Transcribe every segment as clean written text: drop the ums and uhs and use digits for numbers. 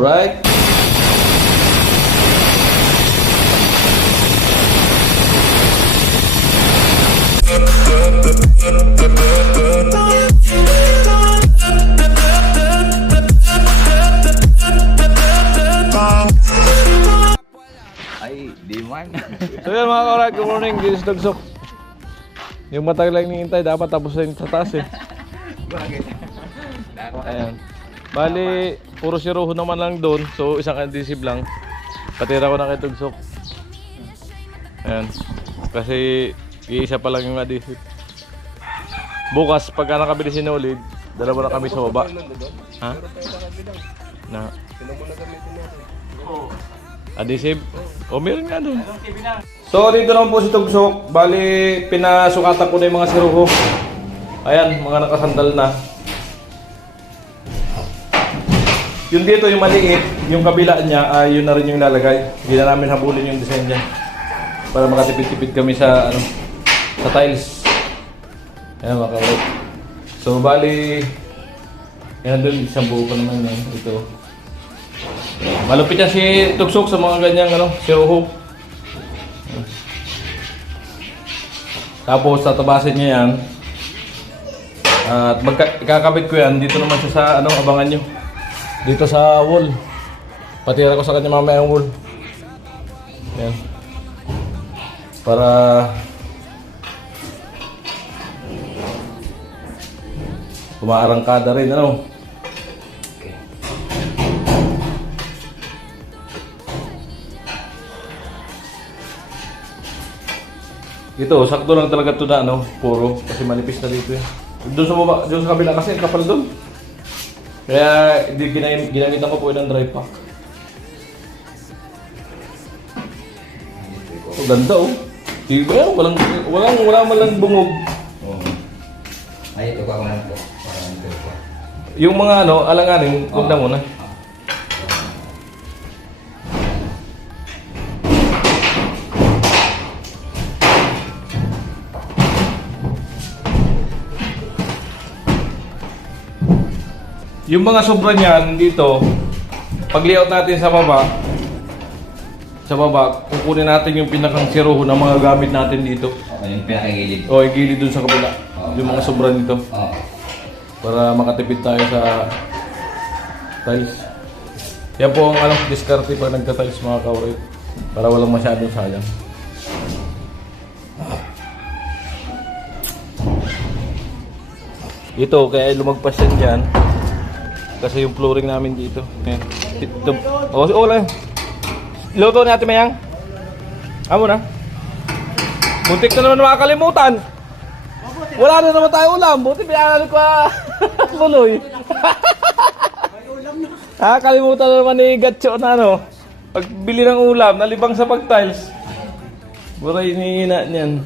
Alright. Ay, di man. So yan mga kaurag, good morning, this is Dugsok. Yung matagal lang hinihintay, dapat tapos na yung sa taas eh. Bakit? Ayan. Bali, puro si Rojo naman lang doon, so isang adhesive lang. Patira ko na kay Dugsok. Ayan. Kasi iisa pa lang yung adhesive. Bukas, pagka nakabili si Nolid, dalawa na kami sa baba. Ha? Na? Adhesive? O, meron nga doon. So, dito naman po si Tugsok. Bali, pinasukatan ko na yung mga siruho. Ayan, mga nakasandal na. Yung dito, yung maliit, yung kabila niya, yun na rin yung lalagay. Hindi na namin habulin yung design niya. Para makatipid-tipid kami sa, sa tiles. Ayan, mga kawag. So, bali, yan doon, isang buo pa naman yan. Ito. Malupit yan si Tugsok sa mga ganyang siruho. Tapos tatabasin niya yan. At ikakabit ko yan. Dito naman siya sa abangan nyo. Dito sa wall. Patira ko sa kanya mamaya yung wall. Yan. Para umaarangkada rin, ano? Okay. Ito, sakto lang talaga ito na, puro. Kasi manipis na dito eh. Doon sa baba, doon sa kabila kasi, kapal doon. Kaya, ginamitan ko po ng dry pack. Oh, ganda oh. Diba yan? Walang malang bungog. Ay, ito ka man po. Parang ito po. Yung mga alanganin, huwag na muna. Yung mga sobra niyan dito, pag layout natin sa baba, kukunin natin yung pinakang siruho ng mga gamit natin dito. Yung pinakagilid. O, igilid dun sa kabila. Yung mga sobra nito. Oo. Para makatipid tayo sa tiles. Yan po ang diskarte pag nagka-tiles mga kaurit. Para walang masyadong sayang. Ito, kaya lumagpas yan dyan. Kasi yung flooring namin dito. Ayan. Ito. Oo lang. Luto natin mayang. Amo na. Muntik na naman makakalimutan. Wala na naman tayo ulam. Buti pinaalan ko tuloy. Kalimutan na naman ni Gatcho na pagbili ng ulam, nalibang sa pag-tiles. Buray hinihina niyan.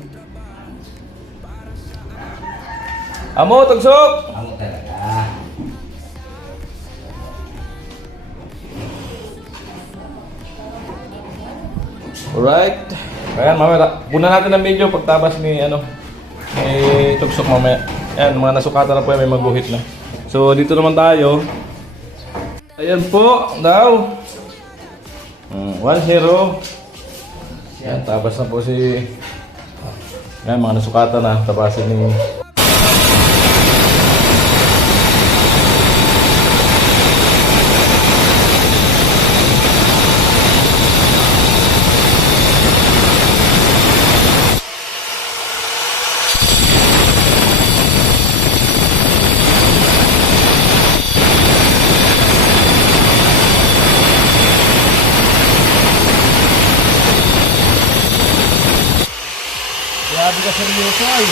Amo, Tugsok! Amo talaga. Alright. Ayan, mamaya. Puna natin ang video pagtabas ni Tugsok mamaya. Ayan, mga nasukatan na po yan, may maguhit na. So, dito naman tayo. Ayan po, daw. 1-0. Ayan, tabas na po si... Ayan, mga nasukatan na. Tabasin ni... Grabe ka seryoso ay.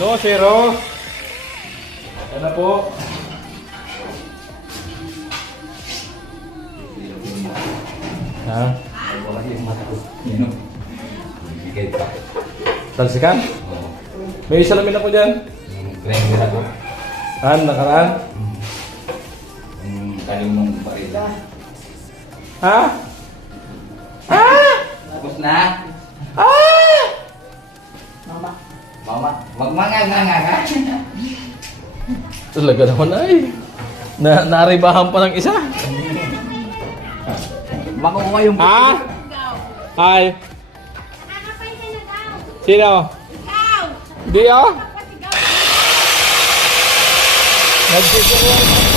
So, 0. Yan na po. Ha? Wala yung mata ko. Yun o. Bigay pa. Talsikan? Oo. May salamin ako dyan. Yung grinder ako. Nakaraan? Yung kalim mong barila. Ha? Tapos na. Mama. Mama, magmangag-mangag ha. Talaga naman ay. Naribahan pa ng isa. Makukuha yung Ha? Ikaw. Hi. Nakakapay ka na daw. Sino? Ikaw. Di oh? Pasigaw. Nagsisiguro.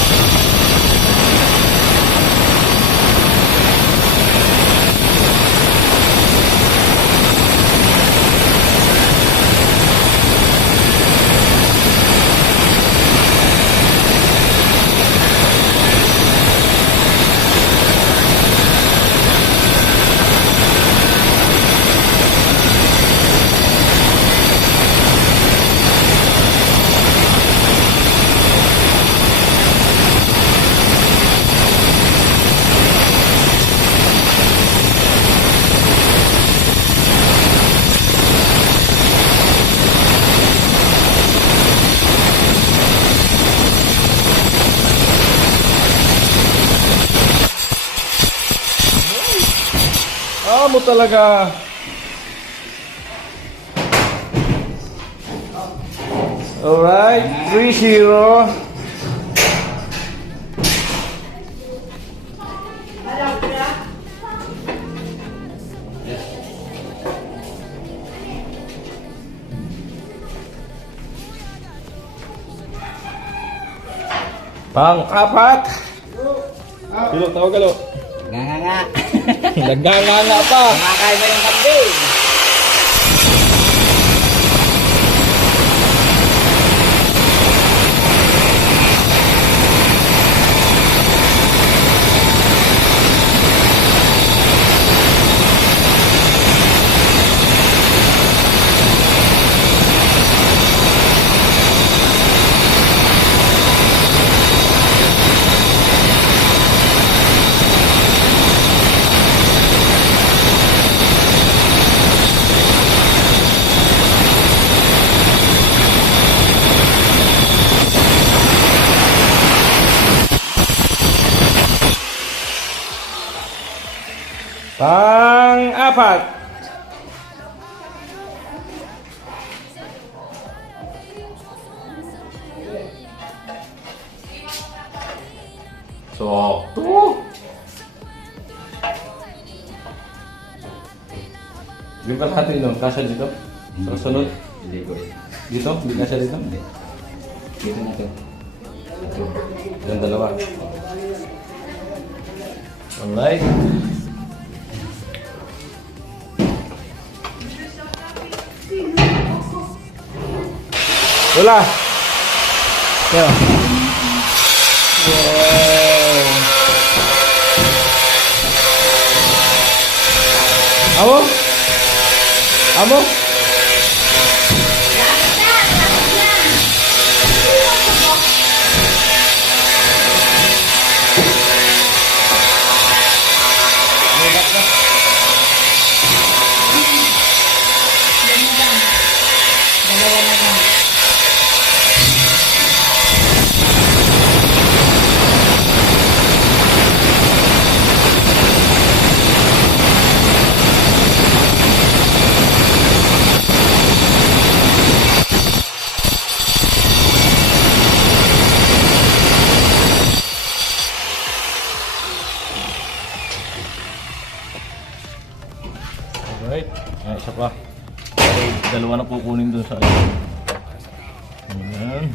Mo talaga. Alright, 3-0. Pang-apat. Galo, tawag galo. Nga. Nagnganga pa. Kumakain ba yung kambing? Pang-apat. Sakto. Yung kalahati nun, kasya dito? Sa sunod? Hindi ko eh. Dito? Hindi kasya dito? Hindi. Dito na to. Ito. Yung dalawa. Alright. Wala. Yo. Wow. Amo? Amo? Alright. Ayan, isa pa. Okay, dalawa na kukunin dun sa akin. Ayan.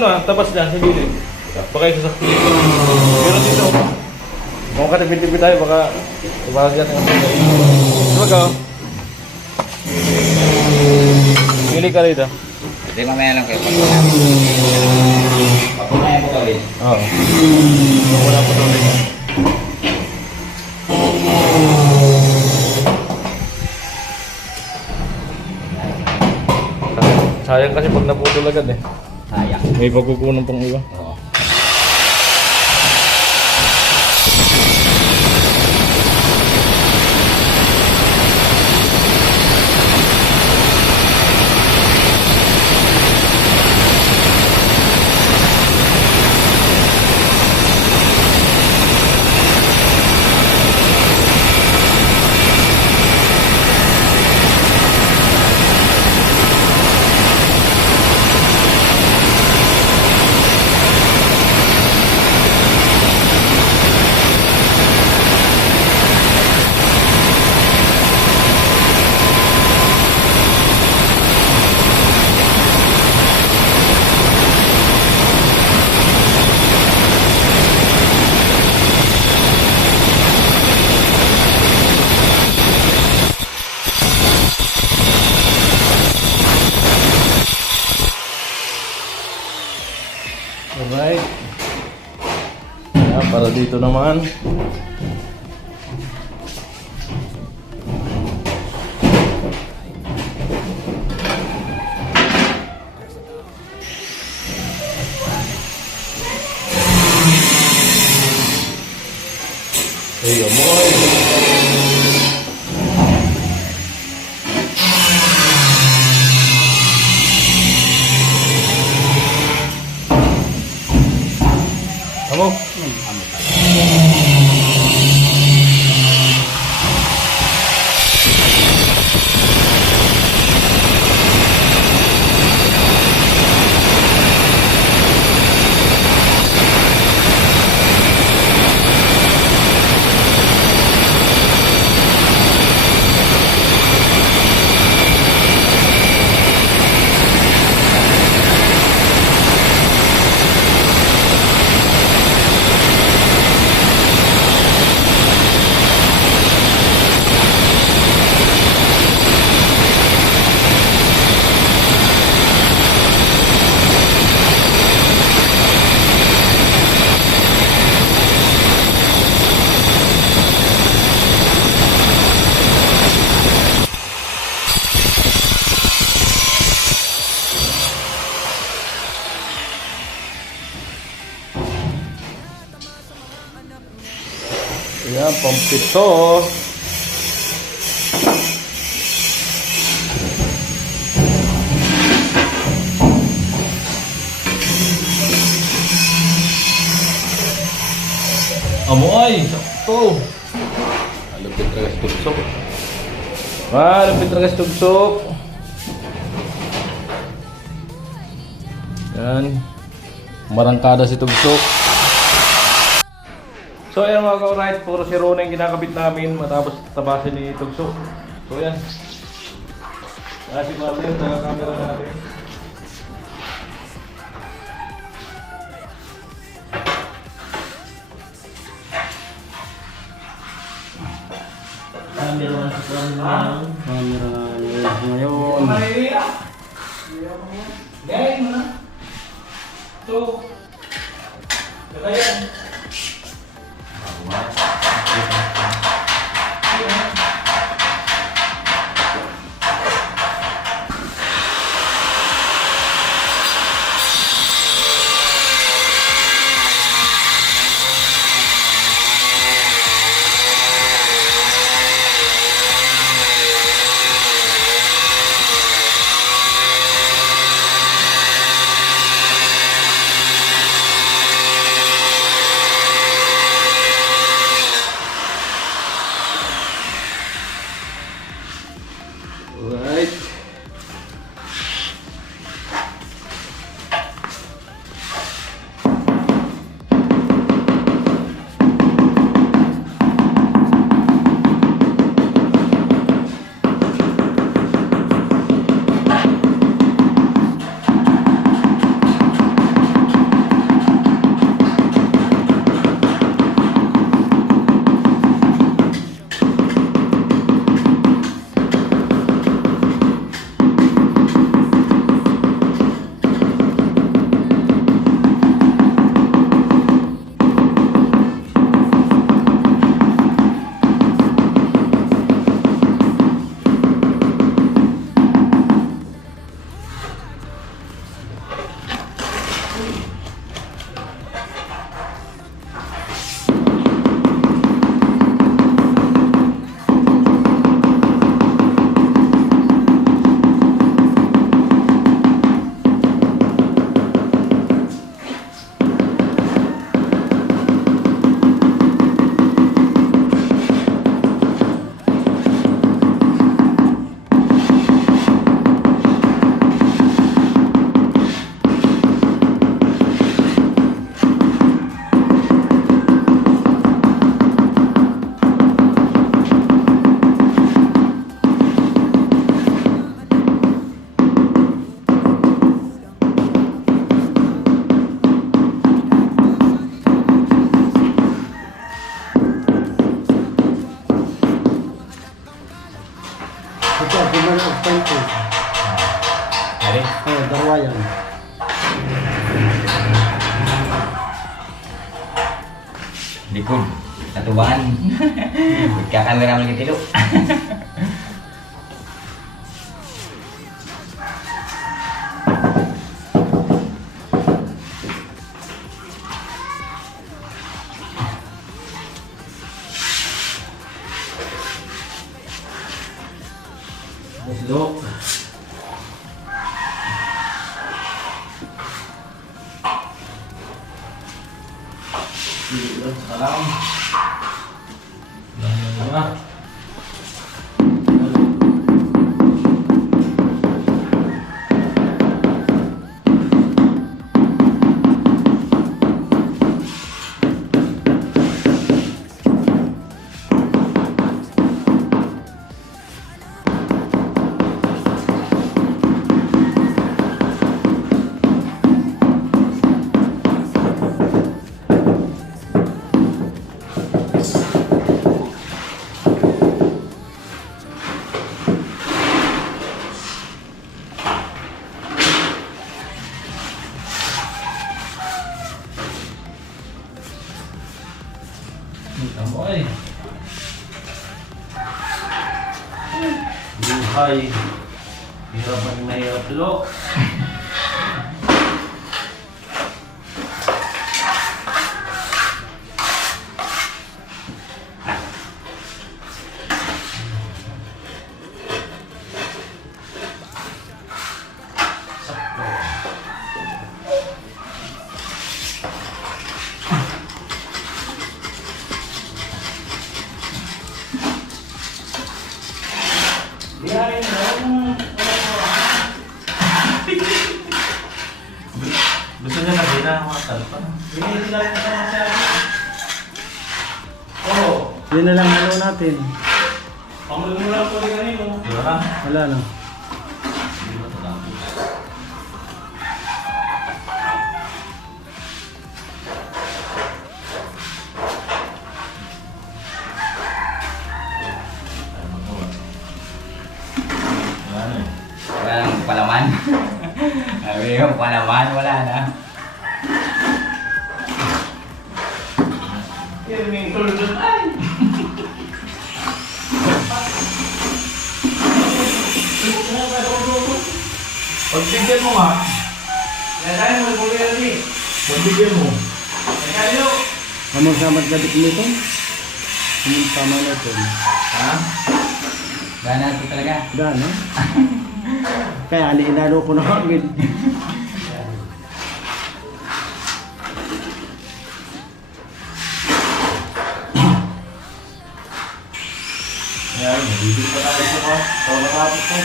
ano tabas dyan sa gilid. Baka isasakti. Pero dito, kung katipid-tipid tayo, baka ibahagyan ng ano. Diba ka? Pili ka rito. Hindi mamaya lang kayo. Papunayan ko kami. Oo. Wala po tuloy. Sayang kasi pag naputol agad eh. Sayang. May pagkukunan pang iba. Oo. Alright. Para dito naman. There you go, boy. Kamu? Ayan, pampito. Amoy, sakto. Malupit talaga si Tugsok. Malupit talaga si Tugsok. Yan. Marangkada si Tugsok. So ayan mga ka-right, puro si Rona yung kinakabit namin matapos tabasin ni Tugsok. So ayan. Si Marlon, naka-camera natin. Camera ngayon. Gaya mo na. So, kaya Good. Katubangan. Kakamera mo lagi tilo. Buslo. Salam. Nah. Amoy. Buhay. Hirap ang mahirap lo. Gusto niya na din ang mga talpan. Hindi lang ito masyado. Oo. Yun na lang halo natin. Pamulo mo lang po rin kanino. Wala. Wala na. Hindi ba tatapos? Ay, magawa. Wala na eh. Wala nang palaman. Sabi yung palaman, wala na. May tulog ay! Pagbigyan mo nga. Nagayin mo, puli yan eh. Pagbigyan mo. Nagayin mo. Among samad ka dito? Yung tama na ito. Ha? Gana ito talaga. Daan, no? Kaya inalo ko na agad. Ayan, hindi pa tayo sa mga. Tawag na kapit ko.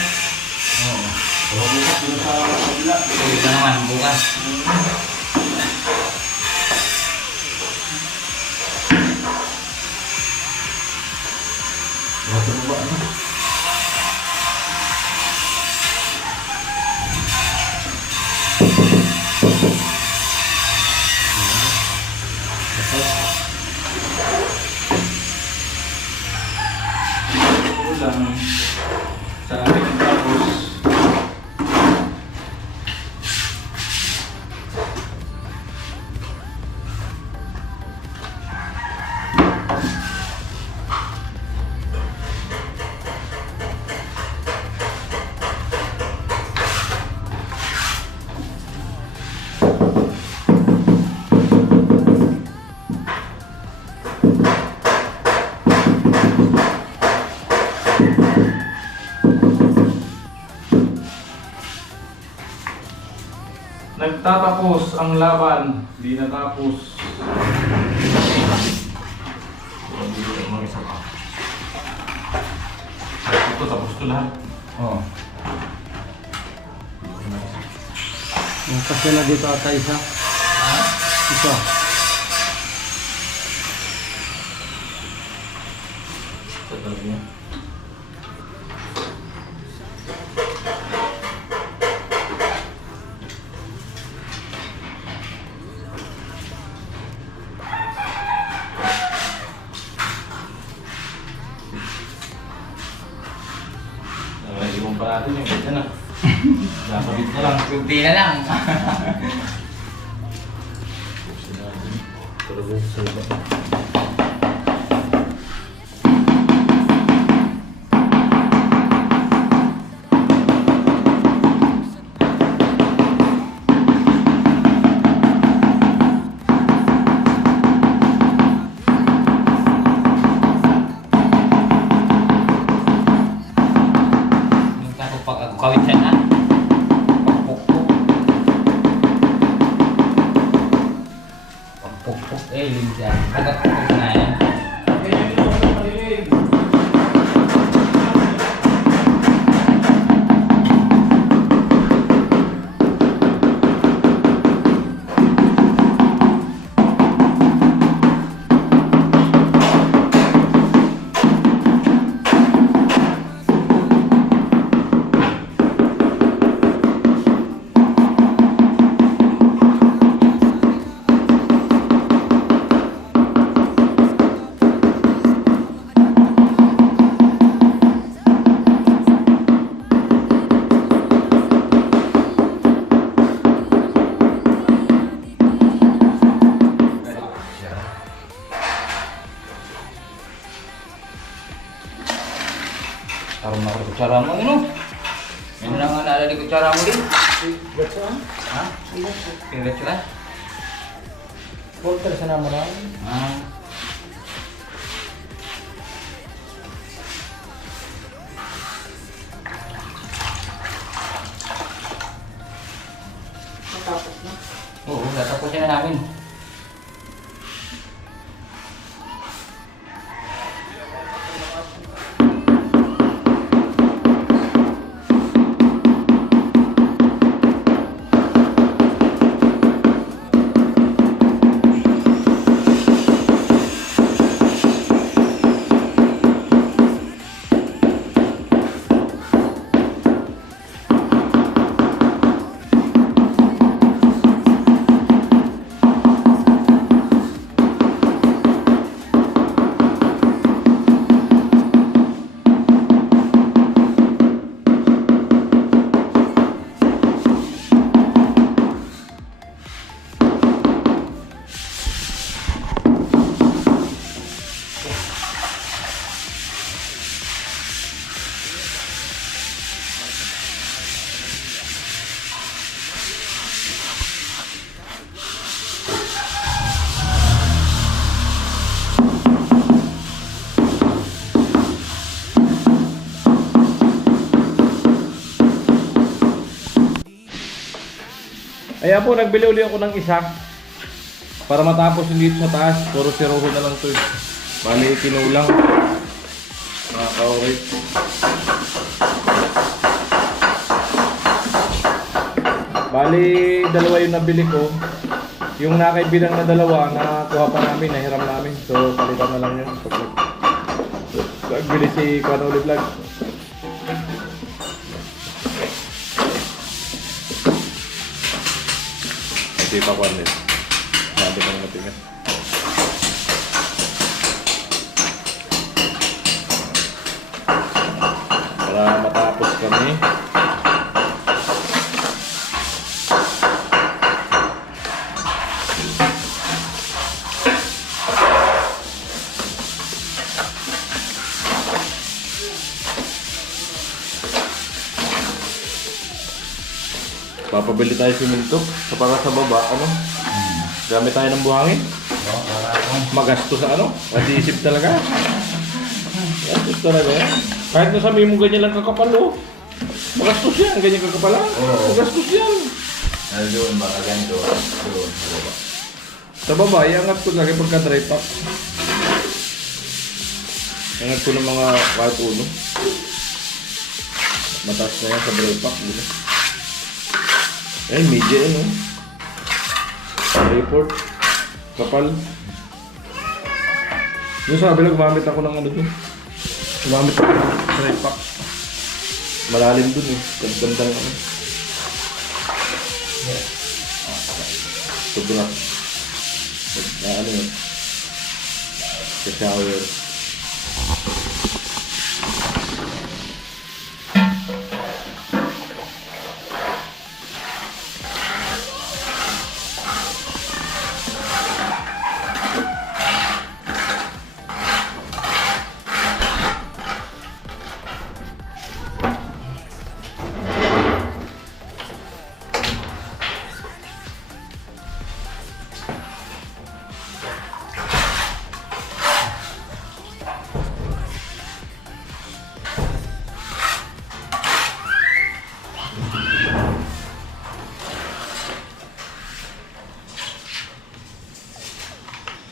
Oo. Tawag bukas dito sa kabila. Ulit na naman, bukas. Water mo ba ano? Ulang sa ating tapos nagtatapos ang laban, di natapos. Mag-isa pa. Ito tapos ito lahat. Oo. Kasi na dito ata isa. Ha? Isa. Sa tabi niya. Iwan pa natin yung ganyan na. Nakabit na lang. Kunti na lang. Buksin natin. Talaga sa iba. Pukpuk eh, linsan. Pagkakpuk na yan. Ganyan yung mga maliit. Taruh na ako kutsara mo, ano? Ano na nga naalala ni kutsara mo din? Ha? Pilat sila? Porter sa naman lang. Ah. Matapos na. Oo, tatapusin na namin. Kaya po, nagbili uli ako ng isa para matapos hindi sa taas. Puro siroho na lang ito eh. Bali, kinulang. Mga ka-orit. Bali, dalawa yung nabili ko. Yung nakaibilang na dalawa, nakuha pa namin, nahiram namin. So, palitan na lang yun. Nagbili si Kanoli Vlog. Hindi pa kwan din. Sabi kang matingas. Para matapos kami. Papabili tayo siminto. So para sa baba, ano? Gamit tayo ng buhangin. Oo, para ako. Magastos sa ano? Mag-iisip talaga. Magastos talaga yan. Kahit na sabihin mo ganyan lang kakapal, oh. Magastos yan, ganyan kakapal lang. Oo. Magastos yan. Doon, baka ganito. Doon, baba. Sa baba, iangat ko lagi pagka dry pack. Iangat ko ng mga kahit uno. Mataas na yan sa dry pack. Ayan, media yan, oh. Report. Kapal. Yung sabi lang, gumamit ako ng ano dun. Gumamit ako ng dry pack. Malalim dun eh. Gandang ano. Ito na. Ano yun? Sa shower.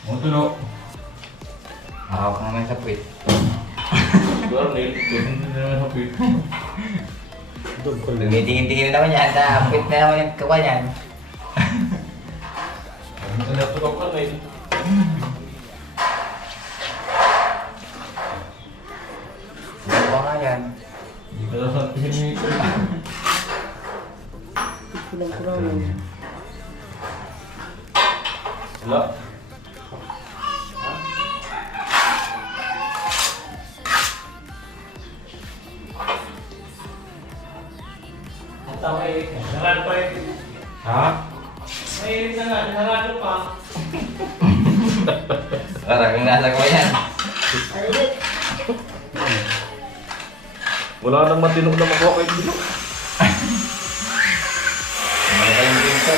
Mutulo. Mahawak naman sa puwit. Siguro hindi naman sa pit. Tumitingin-tingin naman yan. Sa puwit na naman yung kawan yan. Ano ito ka na yun? Ano nga yan? Hindi ka nasa pinito. Kulang-kulang lang. Wala. Sarado pa rin. Ha? Mahilig na nga, sarado pa. Parang nalagawa yan. Wala nang matino na makuha kayo dito. Ano kayong pinto?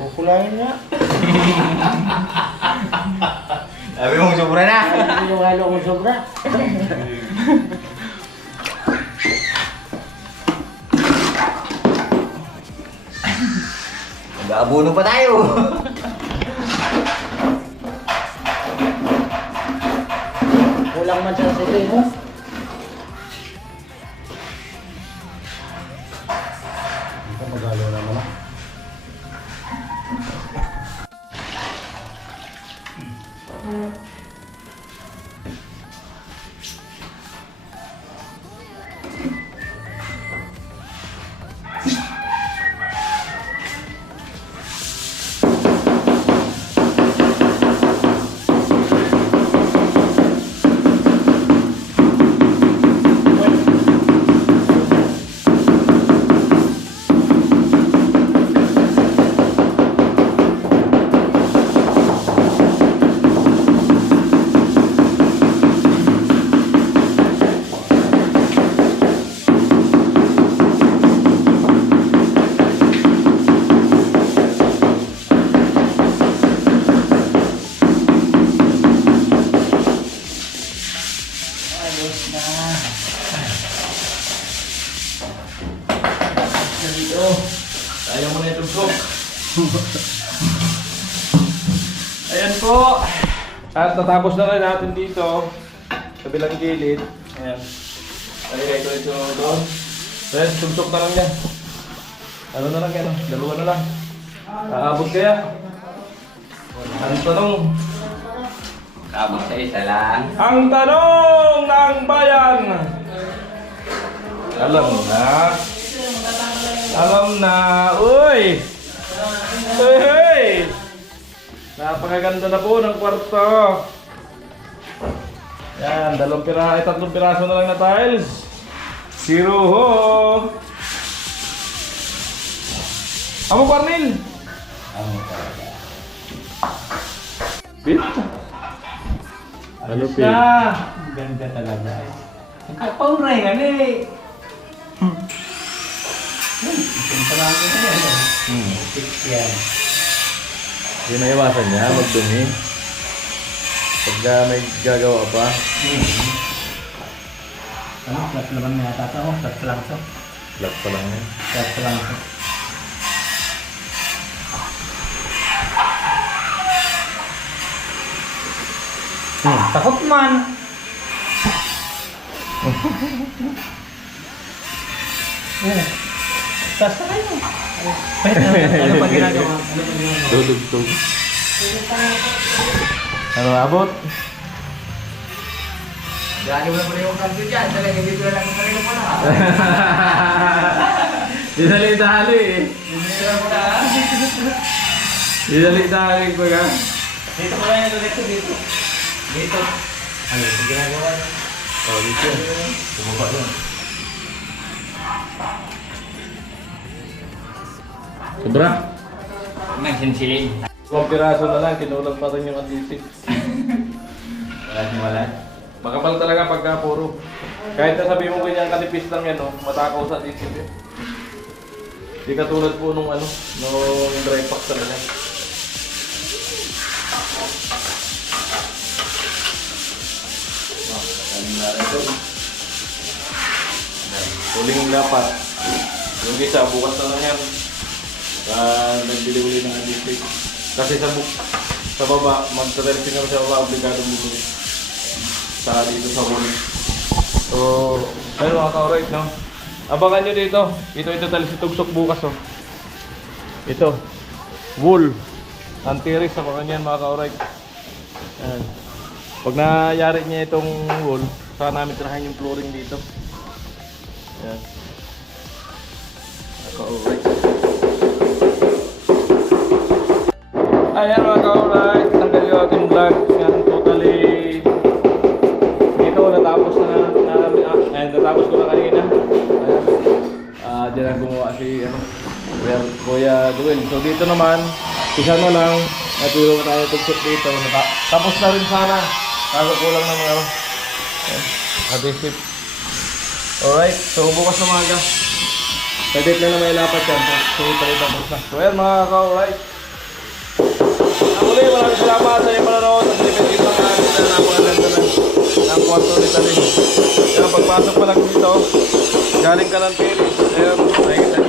Kukulain nga. Sabi mo sobra na. Hindi yung halo ko sobra. Nag-aabono pa tayo. Kulang man sa sili mo. Hindi ka magalo naman ah. Ayaw mo na itong cook. Ayan po. At natapos na rin natin dito. Kabilang gilid. Ayan. Talagay ko ito doon. Ayan, tugsok na lang yan. Ano na lang yan? Dalawa na lang. Aabot kaya? Ang tanong. Tapos sa isa lang. Ang tanong ng bayan. Alam na. Alam na. Uy! Uy! Uy! Napakaganda na po ng kwarto. Yan, tatlong piraso na lang na tiles. Zero ho! Amo Cornel! Bit? Ano Pil? Ganda talaga. Nagkapauray nga eh. Marami na yan. Fix yan. Hindi maiwasan niya, magdumi. Pagka may gagawa pa. Ano? Flat naman na yata ito. Flat lang ito. Black pa lang yan. Flat lang ito. Takot man. Sasakay mo. Ano pa ginagawa? Dudugtog. Ano abot? Gano'n mo na pala yung kanto dyan. Talaga dito na lang talaga mo na. Dinali tali eh. Dito na mo na. Dinali tali ko ka. Dito ko lang yung dito. Dito. Ano yung ginagawa niya? Oh, dito. Bumaba yun. Sobra. May sinsilin. 2 piraso na lang, kinulang pa rin yung adhesive. Wala. Makapal talaga pagka puro. Kahit na sabi mo ganyan kanipis lang yan, oh, matakaw sa adhesive yun. Di katulad po nung nung dry pack talaga. Huling dapat. Yung isa, bukas na lang yan. Nagbili uli ng adhesive. Kasi sa baba, mag-dressing kami sa baba, obligado bumili. Sa dito sa huli. So, ayun mga ka-alright, no? Abangan nyo dito. Ito talis si Tugsok bukas, oh. Ito. Wool. Antiris, abangan yan mga ka-alright. Ayan. Pag nayari niya itong wool, saka namin tirahan yung flooring dito. Ayan. Ka-alright. Ayan mga ka-alright. Tanggal yung ating vlog. Yan, totally dito natapos natapos ko na kanina. Ayan. Diyan ang gumawa si Kuya Joel. So dito naman, isa na lang. Natulong tayo tugsok dito. Tapos na rin sana. Kaso kulang ng mga adhesive. Alright, so bukas na umaga. Pwede lang na may lapat yan. So, palitan ko na. So, ayan mga ka-alright. Muli, maraming salamat sa inyong panonood. At sinipin dito ang amin na napakaganda ng kwarto ni Talim. Kaya pagpasok pa lang dito, galing ka ng Philips. Ayan, nakikita